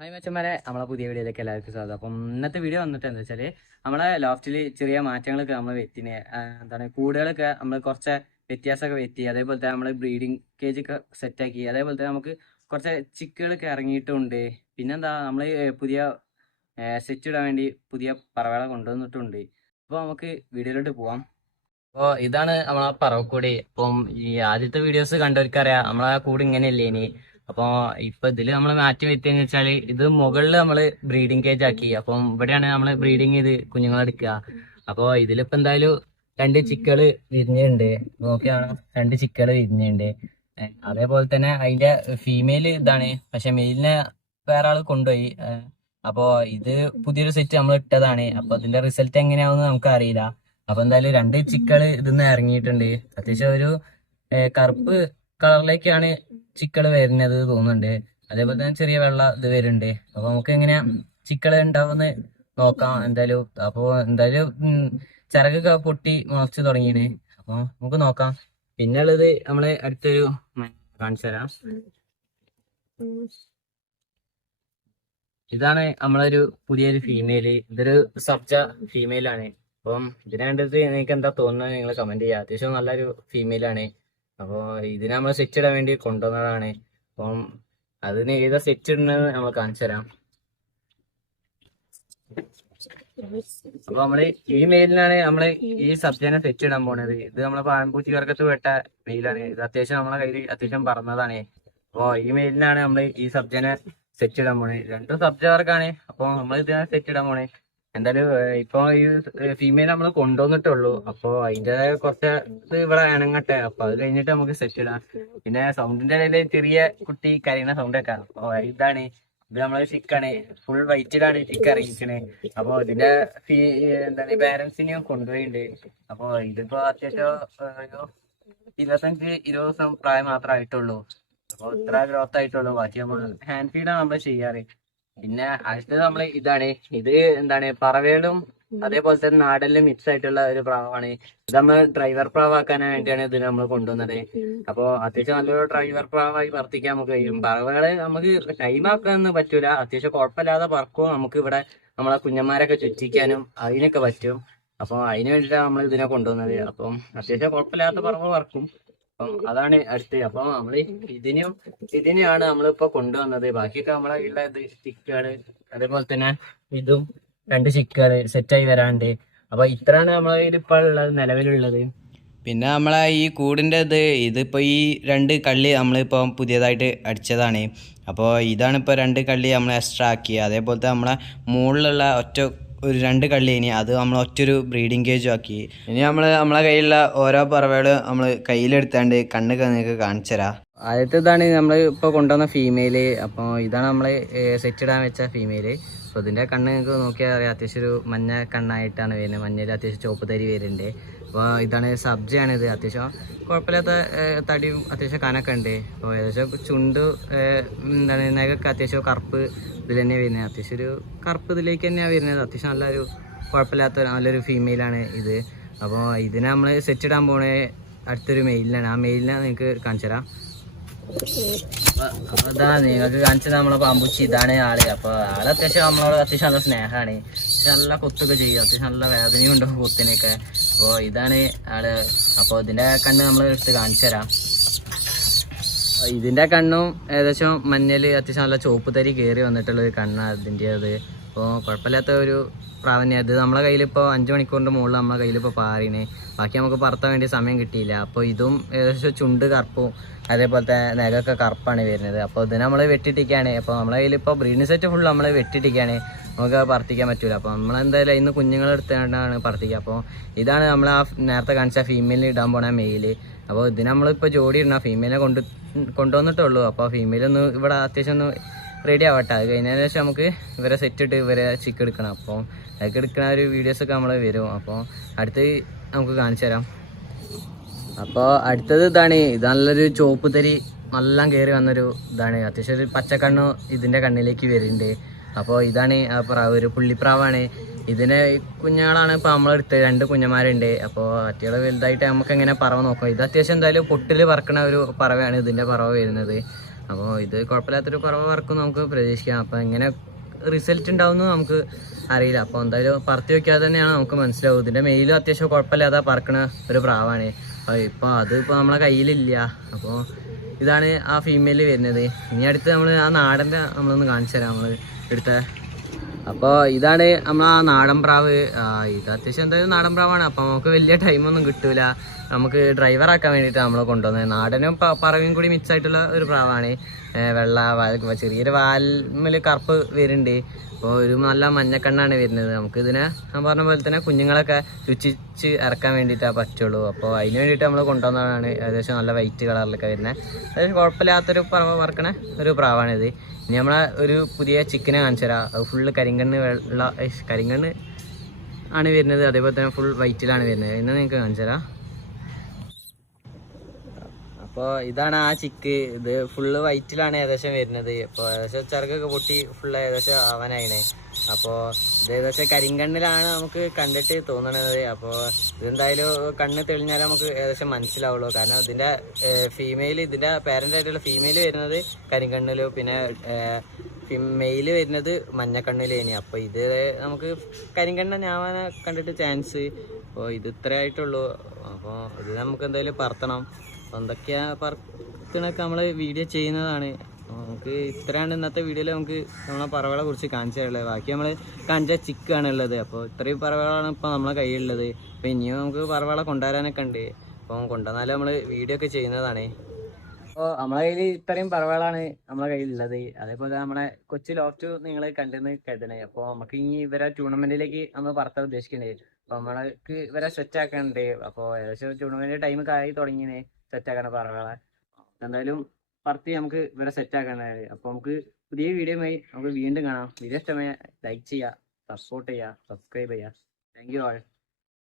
Hi മച്ചന്മാരെ നമ്മളെ പുതിയ വീഡിയോയിലേക്ക് എല്ലാവർക്കും സ്വാഗതം. അപ്പം ഇന്നത്തെ വീഡിയോ വന്നിട്ട് എന്താ വെച്ചാൽ നമ്മളെ ലോഫ്റ്റിൽ ചെറിയ മാറ്റങ്ങളൊക്കെ നമ്മൾ വെത്തിന് എന്താണ് കൂടുകളൊക്കെ നമ്മൾ കുറച്ച് വ്യത്യാസമൊക്കെ വെത്തി അതേപോലെ തന്നെ നമ്മൾ ബ്രീഡിങ് കേജ് ഒക്കെ സെറ്റാക്കി അതേപോലെ തന്നെ നമുക്ക് കുറച്ച് ചിക്കുകളൊക്കെ ഇറങ്ങിയിട്ടുണ്ട്. പിന്നെന്താ നമ്മൾ പുതിയ സെറ്റ് ഇടാൻ വേണ്ടി പുതിയ പറവകളെ കൊണ്ടുവന്നിട്ടുണ്ട്. അപ്പോൾ നമുക്ക് വീഡിയോയിലോട്ട് പോവാം. അപ്പോൾ ഇതാണ് നമ്മളെ പറവക്കൂടി. അപ്പം ഈ ആദ്യത്തെ വീഡിയോസ് കണ്ടവർക്കറിയാം നമ്മളെ കൂടെ ഇങ്ങനെയല്ലേ ഇനി? അപ്പൊ ഇപ്പൊ ഇതിൽ നമ്മൾ മാറ്റി വരുത്തിയെന്ന് വെച്ചാൽ ഇത് മുകളിൽ നമ്മൾ ബ്രീഡിംഗ് കേജ് ആക്കി. അപ്പം ഇവിടെയാണ് നമ്മൾ ബ്രീഡിങ് ചെയ്ത് കുഞ്ഞുങ്ങളെ എടുക്കുക. അപ്പൊ ഇതിലിപ്പോ എന്തായാലും രണ്ട് ചിക്കൾ വിരിഞ്ഞുണ്ട് നോക്കിയാണ് രണ്ട് ചിക്കൾ വിരിഞ്ഞുണ്ട് അതേപോലെ തന്നെ അതിന്റെ ഫീമെയിൽ ഇതാണ്. പക്ഷെ മെയിലിനെ വേറെ ആൾ കൊണ്ടുപോയി. അപ്പോൾ അപ്പൊ ഇത് പുതിയൊരു സെറ്റ് നമ്മൾ ഇട്ടതാണ്. അപ്പൊ ഇതിന്റെ റിസൾട്ട് എങ്ങനെയാവെന്ന് നമുക്ക് അറിയില്ല അപ്പൊ എന്തായാലും രണ്ട് ചിക്കൾ ഇതിന്ന് ഇറങ്ങിയിട്ടുണ്ട്. അത്യാവശ്യം ഒരു കറുപ്പ് കളറിലേക്കാണ് ചിക്കൾ വരുന്നത് തോന്നുന്നുണ്ട്. അതേപോലെ തന്നെ ചെറിയ വെള്ള ഇത് വരുന്നുണ്ട്. അപ്പൊ നമുക്ക് എങ്ങനെയാ ചിക്കൾ ഉണ്ടാവുന്ന നോക്കാം. എന്തായാലും അപ്പൊ എന്തായാലും ചിറകൊക്കെ പൊട്ടി മുളച്ചു തുടങ്ങിയാണ്. അപ്പൊ നമുക്ക് നോക്കാം. പിന്നെ ഉള്ളത് നമ്മളെ അടുത്തൊരു കാണിച്ചു തരാം. ഇതാണ് നമ്മളൊരു പുതിയൊരു ഫീമെയിൽ ഇതൊരു സബ്ജ ഫീമെയിലാണ് അപ്പം ഇതിനെ കണ്ടിട്ട് നിങ്ങൾക്ക് എന്താ തോന്നുന്നത് നിങ്ങൾ കമന്റ് ചെയ്യുക അത്യാവശ്യം നല്ലൊരു ഫീമെയിൽ ആണ്. അപ്പോൾ ഇതിനെ നമ്മൾ സെറ്റ് ഇടാൻ വേണ്ടി കൊണ്ടുവന്നതാണ്. അപ്പം അതിന് ഏതാ സെറ്റ് ഇടുന്നത് നമ്മൾ കാണിച്ചു തരാം. അപ്പൊ നമ്മൾ ഈ മെയിലിനാണ് നമ്മൾ ഈ സബ്ജനെ സെറ്റ് ഇടാൻ പോണത്. ഇത് നമ്മളെ പാമ്പൂച്ചി വർഗത്ത് പെട്ട മെയിലാണ് ഇത് അത്യാവശ്യം നമ്മളെ കയ്യിൽ അത്യാവശ്യം പറഞ്ഞതാണ് അപ്പോ ഈ മെയിലിനാണ് നമ്മൾ ഈ സബ്ജനെ സെറ്റ് ഇടാൻ പോണേ രണ്ടും സബ്ജ വർക്കാണ് അപ്പൊ നമ്മൾ ഇതിനെ സെറ്റ് ഇടാൻ പോണേ എന്തായാലും ഇപ്പൊ ഈ ഫീമെയിൽ നമ്മൾ കൊണ്ടുവന്നിട്ടുള്ളൂ അപ്പൊ അതിന്റേതായ കുറച്ച് ഇത് ഇവിടെ ഇണങ്ങട്ടെ അപ്പൊ അത് കഴിഞ്ഞിട്ട് നമുക്ക് സെറ്റ് ഇടാം. പിന്നെ സൗണ്ടിന്റെ ഇടയിൽ ചെറിയ കുട്ടി കരയുന്ന സൗണ്ട് ഒക്കെ അപ്പൊ ഇതാണ്. ഇത് നമ്മളെ ചിക്കാണ് ഫുൾ വൈറ്റിലാണ് ചിക്ക് ഇറങ്ങിക്കണേ അപ്പൊ ഇതിന്റെ ഫീ എന്താണ് പാരന്റ്സിനെയും കൊണ്ടുപോയിണ്ട്. അപ്പൊ ഇതിപ്പോ അത്യാവശ്യം ഇരുപത്തഞ്ച് ഇരുപത് ദിവസം പ്രായം മാത്രമേ ആയിട്ടുള്ളൂ അപ്പൊ ഇത്ര ഗ്രോത്ത് ആയിട്ടുള്ളൂ. ബാക്കി നമ്മൾ ഹാൻഡ് ഫീഡാണ് നമ്മൾ ചെയ്യാറ്. പിന്നെ അടുത്തത് നമ്മൾ ഇതാണ്. ഇത് എന്താണ്? പറവേലും അതേപോലെ തന്നെ നാടലിലും മിക്സ് ആയിട്ടുള്ള ഒരു പ്രാവാണ്. ഇത് നമ്മൾ ഡ്രൈവർ പ്രാവാക്കാൻ വേണ്ടിയാണ് ഇത് നമ്മൾ കൊണ്ടുവന്നത്. അപ്പൊ അത്യാവശ്യം നല്ലൊരു ഡ്രൈവർ പ്രാവായി വർത്തിക്കാൻ നമുക്ക് കഴിയും. പറവകളെ നമുക്ക് ടൈം ആക്കാനൊന്നും പറ്റൂല. അത്യാവശ്യം കുഴപ്പമില്ലാതെ പറക്കും. നമുക്ക് ഇവിടെ നമ്മളെ കുഞ്ഞന്മാരൊക്കെ ചുറ്റിക്കാനും അതിനൊക്കെ പറ്റും. അപ്പൊ അതിന് വേണ്ടിയിട്ടാണ് നമ്മൾ ഇതിനെ കൊണ്ടുവന്നത്. അപ്പം അത്യാവശ്യം കുഴപ്പമില്ലാത്ത പറവ പറക്കും അപ്പം അതാണ് അടുത്ത് അപ്പൊ നമ്മൾ ഇതിനും ഇതിനെയാണ് നമ്മളിപ്പോ കൊണ്ടുവന്നത്. ബാക്കിയൊക്കെ നമ്മളെ ഉള്ള ഇത് ചിക്കുകൾ അതേപോലെ തന്നെ ഇതും രണ്ട് ചിക്കുകൾ സെറ്റായി വരാണ്ട്. അപ്പൊ ഇത്രയാണ് നമ്മളെ ഇതിപ്പോ ഇപ്പൊ ഉള്ളത് നിലവിലുള്ളത്. പിന്നെ നമ്മളെ ഈ കൂടിന്റെ ഇത് ഇതിപ്പോൾ ഈ രണ്ട് കള്ളി നമ്മളിപ്പോൾ പുതിയതായിട്ട് അടിച്ചതാണ്. അപ്പോൾ ഇതാണ് ഇപ്പോൾ രണ്ട് കള്ളി നമ്മൾ എക്സ്ട്രാ ആക്കി അതേപോലത്തെ നമ്മളെ മുകളിലുള്ള ഒറ്റ ഒരു രണ്ട് കള്ളി ഇനി അത് നമ്മൾ ഒറ്റൊരു ബ്രീഡിങ് കേജും ആക്കി. ഇനി നമ്മൾ നമ്മളെ കയ്യിലുള്ള ഓരോ പറവകൾ നമ്മൾ കയ്യിലെടുത്താണ്ട് കണ്ണൊക്കെ നിങ്ങൾക്ക് കാണിച്ചു തരാം ആദ്യത്തെ ഇതാണ് നമ്മൾ ഇപ്പോൾ കൊണ്ടുവന്ന ഫീമെയിൽ അപ്പോൾ ഇതാണ് നമ്മൾ സെറ്റ് ഇടാൻ വെച്ച ഫീമെയിൽ അപ്പോൾ ഇതിന്റെ കണ്ണ് നിങ്ങൾക്ക് നോക്കിയാൽ അറിയാം അത്യാവശ്യം ഒരു മഞ്ഞ കണ്ണായിട്ടാണ് വരുന്നത്. മഞ്ഞയിൽ അത്യാവശ്യം ചുവപ്പ് തരി വരുന്നുണ്ട്. അപ്പോൾ ഇതാണ് സബ്ജയാണ് ഇത് അത്യാവശ്യം കുഴപ്പമില്ലാത്ത തടിയും അത്യാവശ്യം കനക്കുണ്ട് അപ്പോൾ ഏകദേശം ചുണ്ട് എന്താണ് ഇതിനൊക്കെ അത്യാവശ്യം കറുപ്പ് ഇതിൽ തന്നെയാണ് വരുന്നത്. അത്യാവശ്യം ഒരു കറുപ്പ് ഇതിലേക്ക് തന്നെയാണ് വരുന്നത്. അത്യാവശ്യം നല്ലൊരു കുഴപ്പമില്ലാത്ത നല്ലൊരു ഫീമെയിലാണ് ഇത്. അപ്പോൾ ഇതിനെ നമ്മൾ സെറ്റ് ഇടാൻ പോണേ അടുത്തൊരു മെയിലിനാണ് ആ മെയിലിനെ നിങ്ങൾക്ക് കാണിച്ചു തരാം. അതാ നിങ്ങൾക്ക് കാണിച്ചത് നമ്മളെ പാമ്പുച്ചി. ഇതാണ് ആൾ. അപ്പോൾ ആൾ അത്യാവശ്യം നമ്മളോട് അത്യാവശ്യം നല്ല സ്നേഹമാണ് നല്ല കൊത്തൊക്കെ ചെയ്യും. അത്യാവശ്യം നല്ല വേദനയും ഉണ്ടാവും കൊത്തിനൊക്കെ. അപ്പോൾ ഇതാണ് ആൾ. അപ്പോൾ ഇതിന്റെ കണ്ണ് നമ്മൾ എടുത്ത് കാണിച്ചു തരാം. ഇതിന്റെ കണ്ണും ഏകദേശം മഞ്ഞൽ അത്യാവശ്യം നല്ല ചുവപ്പ് തരി കയറി വന്നിട്ടുള്ള ഒരു കണ്ണാണ് ഇതിന്റെ അത് അപ്പോൾ കുഴപ്പമില്ലാത്ത ഒരു പ്രാവണ്യം. ഇത് നമ്മളെ കയ്യിൽ ഇപ്പോൾ അഞ്ച് മണിക്കൂറിന്റെ മുകളിൽ നമ്മളെ കയ്യിൽ ഇപ്പോൾ പാറിന് ബാക്കി നമുക്ക് പറത്താൻ വേണ്ടി സമയം കിട്ടിയില്ല. അപ്പോൾ ഇതും ഏകദേശം ചുണ്ട് കറുപ്പും അതേപോലത്തെ നഖമൊക്കെ കറുപ്പാണ് വരുന്നത്. അപ്പോൾ ഇത് നമ്മൾ വെട്ടിട്ടിരിക്കുകയാണ് അപ്പോൾ നമ്മളെ കയ്യിൽ ബ്രീഡിങ് സെറ്റ് ഫുൾ നമ്മൾ വെട്ടിട്ടിരിക്കുകയാണ് നമുക്ക് അത് പറത്തിക്കാൻ പറ്റൂല. അപ്പോൾ നമ്മളെന്തായാലും ഇന്ന് കുഞ്ഞുങ്ങളെ എടുത്തുകൊണ്ടാണ് പറത്തിക്കുക. അപ്പോൾ ഇതാണ് നമ്മൾ ആ നേരത്തെ കാണിച്ച ഫീമെയിലിന് ഇടാൻ പോണ മെയിൽ അപ്പോൾ ഇതിന് നമ്മളിപ്പോൾ ജോഡി ഇടണം. ഫീമെയിലിനെ കൊണ്ട് കൊണ്ടുവന്നിട്ടുള്ളൂ അപ്പോൾ ഫീമെയിൽ ഒന്ന് ഇവിടെ അത്യാവശ്യം ഒന്ന് റെഡി ആവട്ടെ. അത് കഴിഞ്ഞതിന് ശേഷം നമുക്ക് ഇവരെ സെറ്റ് ഇട്ട് ഇവരെ ചിക്ക് എടുക്കണം. അപ്പോൾ അതൊക്കെ എടുക്കുന്ന ഒരു വീഡിയോസൊക്കെ നമ്മൾ വരും. അപ്പോൾ അടുത്ത് നമുക്ക് കാണിച്ചു തരാം. അപ്പോൾ അടുത്തത് ഇതാണ്. ഇത് നല്ലൊരു ചുവപ്പ് തരി നല്ല കയറി വന്നൊരു ഇതാണ്. അത്യാവശ്യം ഒരു പച്ചക്കണ്ണ് ഇതിന്റെ കണ്ണിലേക്ക് വരുന്നുണ്ട്. അപ്പോൾ ഇതാണ് ആ പ്രാവ് ഒരു പുള്ളിപ്രാവാണ്. ഇതിനെ കുഞ്ഞുങ്ങളാണ് ഇപ്പോൾ നമ്മളെടുത്ത് രണ്ട് കുഞ്ഞന്മാരുണ്ട് അപ്പോൾ അറ്റികളെ വലുതായിട്ട് നമുക്ക് എങ്ങനെ പറവ നോക്കാം. ഇത് അത്യാവശ്യം എന്തായാലും പൊട്ടിൽ പറക്കണ ഒരു പറവയാണ് ഇതിന്റെ പറവ വരുന്നത്. അപ്പോൾ ഇത് കുഴപ്പമില്ലാത്തൊരു പറവ് വർക്കും നമുക്ക് പ്രതീക്ഷിക്കാം. അപ്പോൾ എങ്ങനെ റിസൾട്ട് ഉണ്ടാവുമെന്ന് നമുക്ക് അറിയില്ല. അപ്പോൾ എന്തായാലും പറത്തി വെക്കാതെ തന്നെയാണ് നമുക്ക് മനസ്സിലാവും ഇതിന്റെ മെയിലും അത്യാവശ്യം കുഴപ്പമില്ലാതെ പറക്കണ ഒരു പ്രാവാണ്. ഇപ്പൊ അത് ഇപ്പോൾ നമ്മളെ കയ്യിലില്ല. അപ്പോൾ ഇതാണ് ആ ഫീമെയിൽ വരുന്നത്. ഇനി അടുത്ത് നമ്മൾ ആ നാടന്റെ നമ്മളൊന്ന് കാണിച്ചു തരാം. നമ്മൾ എടുത്ത അപ്പോൾ ഇതാണ് നമ്മൾ ആ നാടൻ പ്രാവ്. ഇത് അത്യാവശ്യം എന്തായാലും നാടൻ പ്രാവാണ്. അപ്പോൾ നമുക്ക് വലിയ ടൈമൊന്നും കിട്ടില്ല നമുക്ക് ഡ്രൈവറാക്കാൻ വേണ്ടിയിട്ട് നമ്മൾ കൊണ്ടുവന്നത്. നാടനും പറവയും കൂടി മിക്സ് ആയിട്ടുള്ള ഒരു പ്രാവാണ്. വെള്ള ചെറിയൊരു വാൽമിൽ കറുപ്പ് വരുന്നുണ്ട്. അപ്പോൾ ഒരു നല്ല മഞ്ഞക്കണ്ണാണ് വരുന്നത്. നമുക്ക് ഇതിനെ ഞാൻ പറഞ്ഞ പോലെ തന്നെ കുഞ്ഞുങ്ങളൊക്കെ രുചിച്ച് ഇറക്കാൻ വേണ്ടിയിട്ടാണ് പറ്റുള്ളൂ. അപ്പോൾ അതിന് വേണ്ടിയിട്ട് നമ്മൾ കൊണ്ടുവന്നതാണ്. ഏകദേശം നല്ല വൈറ്റ് കളറിലൊക്കെ വരുന്നത് ഏകദേശം കുഴപ്പമില്ലാത്തൊരു പറവ പറക്കണ ഒരു പ്രാവാണിത്. ഇനി നമ്മളെ ഒരു പുതിയ ചിക്കനെ കാണിച്ചു തരാം അത് ഫുള്ള് കരിങ്കണ്ണ് വെള്ള കരിങ്കണ്ണ് ആണ് വരുന്നത്. അതേപോലെ തന്നെ ഫുൾ വൈറ്റിലാണ് വരുന്നത്. ഇന്ന് നിങ്ങൾക്ക് കാണിച്ചു തരാം അപ്പോൾ ഇതാണ് ആ ചിക്ക്. ഇത് ഫുള്ള് വൈറ്റിലാണ് ഏകദേശം വരുന്നത്. അപ്പോൾ ഏകദേശം ചിറകൊക്കെ പൊട്ടി ഫുള്ള് ഏകദേശം ആവാനായിണേ അപ്പോൾ ഇത് ഏകദേശം കരിങ്കണ്ണിലാണ് നമുക്ക് കണ്ടിട്ട് തോന്നണത്. അപ്പോൾ ഇതെന്തായാലും കണ്ണ് തെളിഞ്ഞാലേ നമുക്ക് ഏകദേശം മനസ്സിലാവുള്ളൂ. കാരണം ഇതിന്റെ ഫീമെയിൽ ഇതിന്റെ പേരന്റായിട്ടുള്ള ഫീമെയിൽ വരുന്നത് കരിങ്കണ്ണിൽ പിന്നെ മെയിൽ വരുന്നത് മഞ്ഞക്കണ്ണിലേനി. അപ്പോൾ ഇത് നമുക്ക് കരിങ്കണ്ണ ഞാവാനെ കണ്ടിട്ട് ചാൻസ് അപ്പോൾ ഇത് ഇത്രേ ആയിട്ടുള്ളൂ. അപ്പോൾ ഇത് നമുക്ക് എന്തായാലും പറത്തണം. അപ്പോൾ എന്തൊക്കെയാ പറക്കണൊക്കെ നമ്മൾ വീഡിയോ ചെയ്യുന്നതാണ്. നമുക്ക് ഇത്രയാണ് ഇന്നത്തെ വീഡിയോയിൽ നമുക്ക് നമ്മളെ പറവകളെ കുറിച്ച് കാണിച്ചു തരുള്ളത് ബാക്കി നമ്മൾ കാണിച്ച ചിക്കാണ് ഉള്ളത്. അപ്പോൾ ഇത്രയും പറവകളാണ് ഇപ്പോൾ നമ്മളെ കയ്യിലുള്ളത്. അപ്പോൾ ഇനിയും നമുക്ക് പറവകളെ കൊണ്ടുവരാനൊക്കെ ഉണ്ട്. അപ്പോൾ കൊണ്ടുവന്നാലും നമ്മൾ വീഡിയോ ഒക്കെ ചെയ്യുന്നതാണ്. അപ്പോൾ നമ്മളെ കയ്യിൽ ഇത്രയും പറവകളാണ് നമ്മളെ കയ്യിലുള്ളത്. അതേപോലെ നമ്മളെ കൊച്ചി ലോഫ്റ്റ് നിങ്ങൾ കണ്ടെന്ന് കരുതണേ. അപ്പോൾ നമുക്ക് ഇനി ഇവരെ ടൂർണമെന്റിലേക്ക് നമ്മൾ പറത്താൻ ഉദ്ദേശിക്കണ്ടേ അപ്പോൾ നമ്മൾക്ക് ഇവരെ സെറ്റ് അപ്പോൾ ഏകദേശം ടൂർണമെന്റ് ടൈം ആയി തുടങ്ങിയേ സെറ്റ് ആക്കണ പറവകളെ എന്തായാലും പറത്തി നമുക്ക് ഇവരെ സെറ്റ് ആക്കണേ അപ്പോൾ നമുക്ക് പുതിയ വീഡിയോയുമായി നമുക്ക് വീണ്ടും കാണാം. വീഡിയോ ഇഷ്ടമായ ലൈക്ക് ചെയ്യുക സപ്പോർട്ട് ചെയ്യുക സബ്സ്ക്രൈബ് ചെയ്യുക താങ്ക് യു ആൾ